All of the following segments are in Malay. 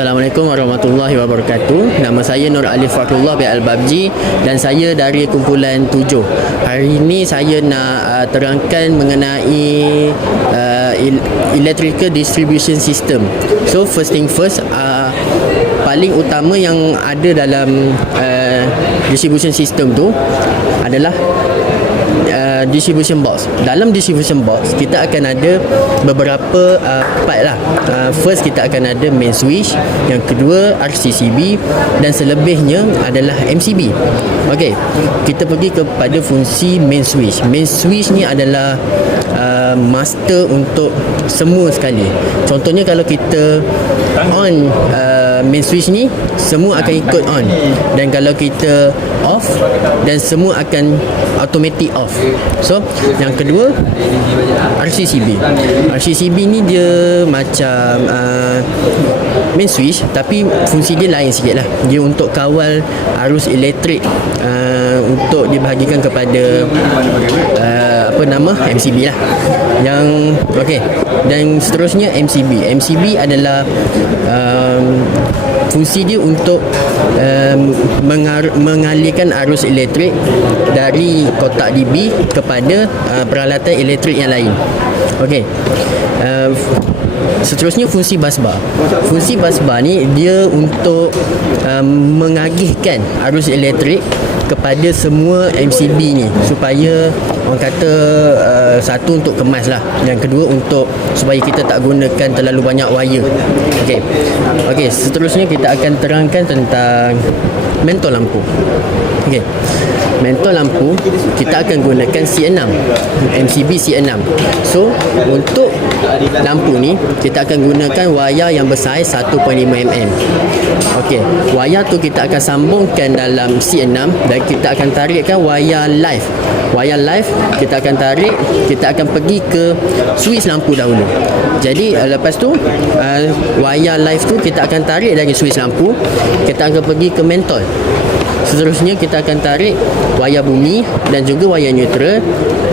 Assalamualaikum warahmatullahi wabarakatuh. Nama saya Nur Alif Fakrullah bin Al-Babji dan saya dari kumpulan 7. Hari ini saya nak terangkan mengenai electrical distribution system. So first thing first, paling utama yang ada dalam distribution system tu adalah distribution box. Dalam distribution box kita akan ada beberapa part lah. First kita akan ada main switch, yang kedua RCCB dan selebihnya adalah MCB. Okey, kita pergi kepada fungsi main switch. Main switch ni adalah master untuk semua sekali. Contohnya kalau kita on main switch ni, semua akan ikut on, dan kalau kita off, dan semua akan automatic off. So yang kedua RCCB. RCCB ni dia macam main switch, tapi fungsi dia lain sikit lah. Dia untuk kawal arus elektrik, untuk dibahagikan kepada MCB lah. Yang okey, dan seterusnya MCB adalah fungsi dia untuk mengalihkan arus elektrik dari kotak DB kepada peralatan elektrik yang lain. Okey. Seterusnya fungsi busbar. Fungsi busbar ni dia untuk mengagihkan arus elektrik kepada semua MCB ni, supaya orang kata satu untuk kemas lah, yang kedua untuk supaya kita tak gunakan terlalu banyak wire. Okey, seterusnya kita akan terangkan tentang mentol lampu. Okey, mentol lampu kita akan gunakan C6, MCB C6. So untuk lampu ni kita akan gunakan wayar yang bersaiz 1.5 mm. Okey, wayar tu kita akan sambungkan dalam C6 dan kita akan tarikkan wayar live. Wayar live kita akan tarik, kita akan pergi ke switch lampu dahulu. Jadi lepas tu wayar live tu kita akan tarik dari switch lampu, kita akan pergi ke mentol. Seterusnya kita akan tarik wayar bumi dan juga wayar neutral,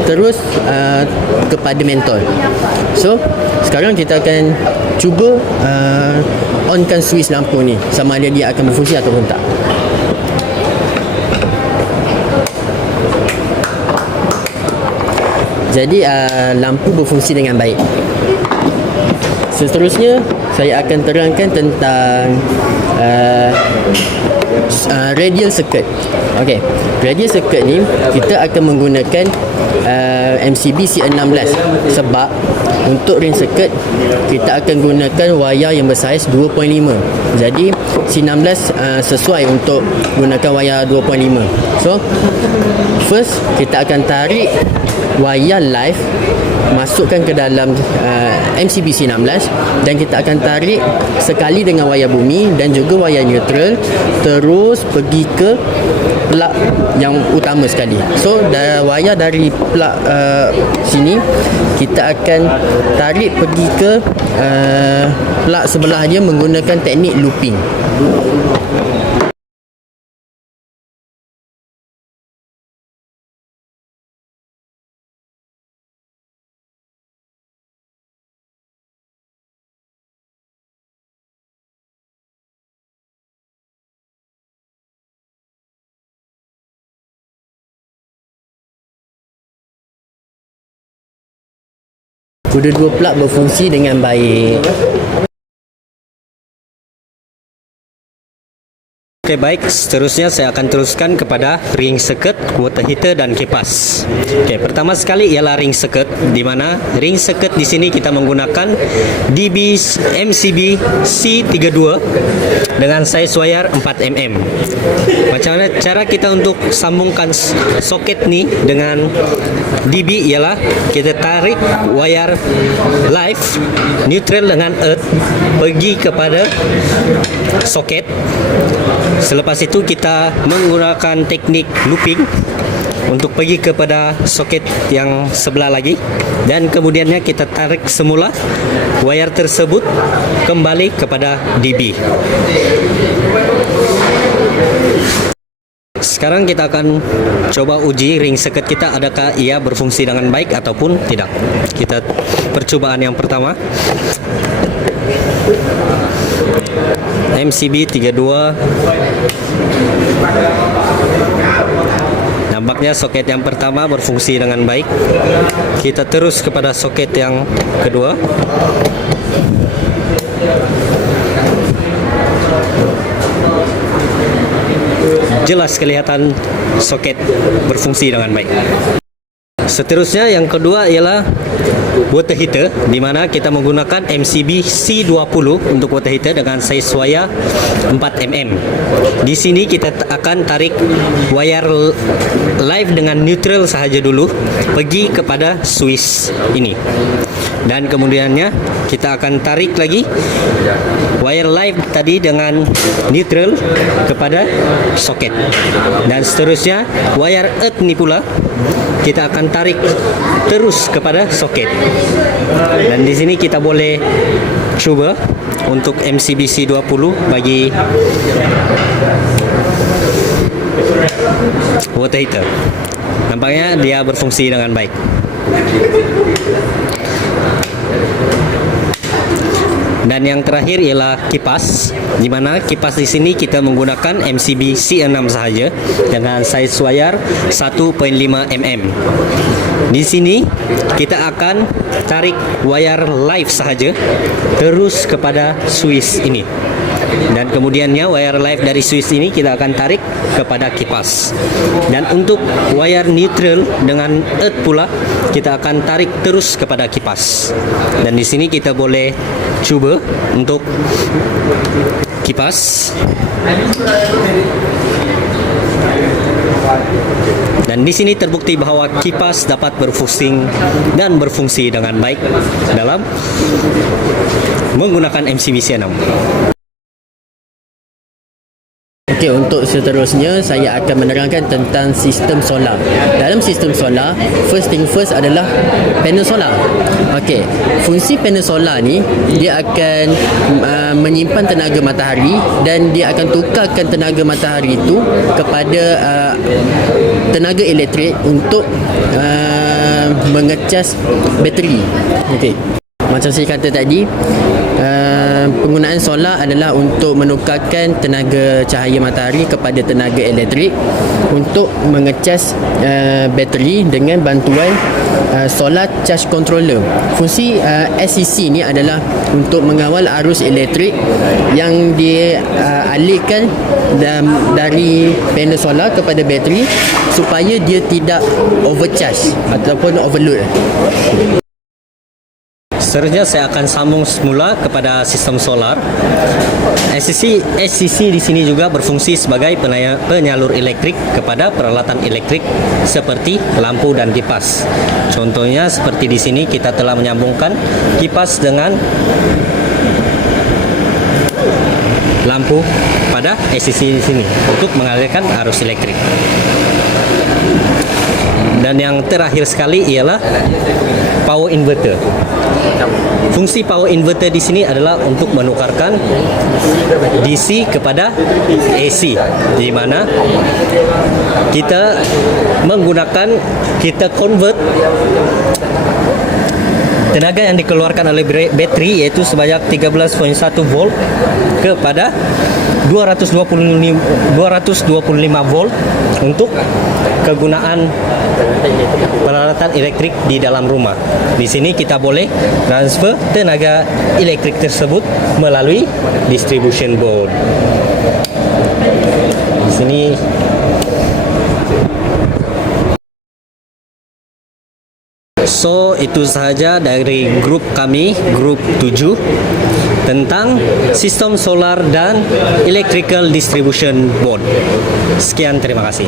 terus kepada mentol. So sekarang kita akan cuba onkan switch lampu ni, sama ada dia akan berfungsi ataupun tak. Jadi lampu berfungsi dengan baik. Seterusnya saya akan terangkan tentang radial circuit. Okey, radial circuit ni kita akan menggunakan MCB C16 sebab untuk ring circuit kita akan gunakan wayar yang bersaiz 2.5. Jadi C16 sesuai untuk gunakan wayar 2.5. So first kita akan tarik wayar live, masukkan ke dalam MCB C16, dan kita akan tarik sekali dengan wayar bumi dan juga wayar neutral, terus pergi ke plug yang utama sekali. So wayar dari plug sini kita akan tarik pergi ke plug sebelahnya menggunakan teknik looping. Kedua-dua plug berfungsi dengan baik. Okey, baik, seterusnya saya akan teruskan kepada ring circuit, water heater dan kipas. Okey, pertama sekali ialah ring circuit, di mana ring circuit di sini kita menggunakan DB MCB C32 dengan saiz wayar 4 mm. Macam mana cara kita untuk sambungkan soket ni dengan DB ialah kita tarik wayar live neutral dengan earth pergi kepada soket. Selepas itu kita menggunakan teknik looping untuk pergi kepada soket yang sebelah lagi, dan kemudiannya kita tarik semula wayar tersebut kembali kepada DB. Sekarang kita akan coba uji ring circuit kita, adakah ia berfungsi dengan baik ataupun tidak. Kita percobaan yang pertama. MCB 32. Nampaknya soket yang pertama berfungsi dengan baik. Kita terus kepada soket yang kedua. Jelas kelihatan soket berfungsi dengan baik. Seterusnya yang kedua ialah water heater, di mana kita menggunakan MCB C20 untuk water heater dengan saiz wayar 4 mm. Di sini kita akan tarik wayar live dengan neutral sahaja dulu pergi kepada switch ini. Dan kemudiannya kita akan tarik lagi wire live tadi dengan neutral kepada soket. Dan seterusnya wire earth ni pula kita akan tarik terus kepada soket. Dan di sini kita boleh cuba untuk MCB C20 bagi water heater. Nampaknya dia berfungsi dengan baik. Dan yang terakhir ialah kipas, di mana kipas di sini kita menggunakan MCB C6 sahaja dengan saiz wayar 1.5 mm. Di sini kita akan tarik wayar live sahaja terus kepada switch ini. Dan kemudiannya wayar live dari switch ini kita akan tarik kepada kipas. Dan untuk wayar neutral dengan earth pula kita akan tarik terus kepada kipas. Dan di sini kita boleh cuba untuk kipas. Dan di sini terbukti bahawa kipas dapat berfungsi dan berfungsi dengan baik dalam menggunakan MCB C6. Okey, untuk seterusnya saya akan menerangkan tentang sistem solar. Dalam sistem solar, first thing first adalah panel solar. Okey, fungsi panel solar ni dia akan menyimpan tenaga matahari dan dia akan tukarkan tenaga matahari itu kepada tenaga elektrik untuk mengecas bateri. Okey. Macam saya kata tadi, penggunaan solar adalah untuk menukarkan tenaga cahaya matahari kepada tenaga elektrik untuk mengecas bateri dengan bantuan solar charge controller. Fungsi SCC ni adalah untuk mengawal arus elektrik yang dialihkan dari panel solar kepada bateri supaya dia tidak overcharge ataupun overload. Seterusnya saya akan sambung semula kepada sistem solar. SCC di sini juga berfungsi sebagai penyalur elektrik kepada peralatan elektrik seperti lampu dan kipas. Contohnya seperti di sini kita telah menyambungkan kipas dengan lampu pada SCC di sini untuk mengalirkan arus elektrik. Dan yang terakhir sekali ialah power inverter. Fungsi power inverter di sini adalah untuk menukarkan DC kepada AC, di mana kita convert tenaga yang dikeluarkan oleh bateri yaitu sebanyak 13.1 volt kepada 225 volt untuk kegunaan peralatan elektrik di dalam rumah. Di sini kita boleh transfer tenaga elektrik tersebut melalui distribution board. Di sini itu sahaja dari grup kami, grup 7, tentang sistem solar dan electrical distribution board. Sekian, terima kasih.